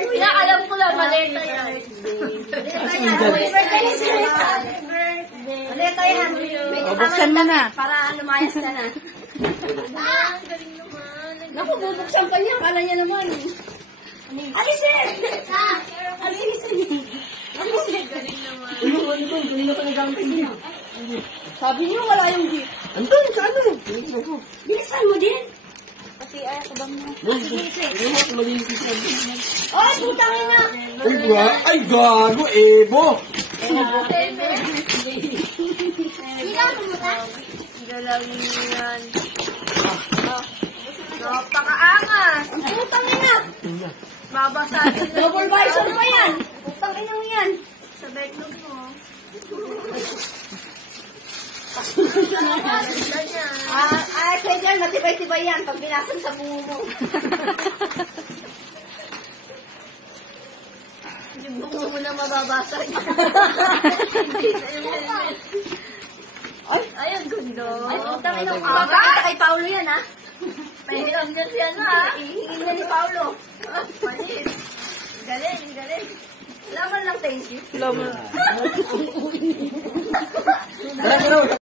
Kuya, alam ko lang, maleta yan. Maleta yan. Buksan mo na. Para lumayas ka na. Galing naman. Naku, bubuksan pa niya. Kala niya naman. Alisin! Alisin! Alisin! Galing naman. Galing na panagamit niya. Sabi niyo, wala yung gift. Andun, sa ano? Bilisan mo din. Kasi ay, kabang mo. Ay, putang ina! Ay, gago, Ebo! Galawin yan. Napakaangas. Putang ina! Babasahin na. Double bison pa yan. Putang ina mo yan. Sa backlog mo. Pwede yan. Matibay-tibay yan. Pag binasan sa bungo mo. Yung bungo mo na mababasa niya. Ay, ang gundo. Ay, putang ina mo. Kay Paulo yan, ha? Pahiram niya siya na, ha? Ihingin niya ni Paulo. Panis. Galing, galing. Laman lang, thank you. Laman. Tara,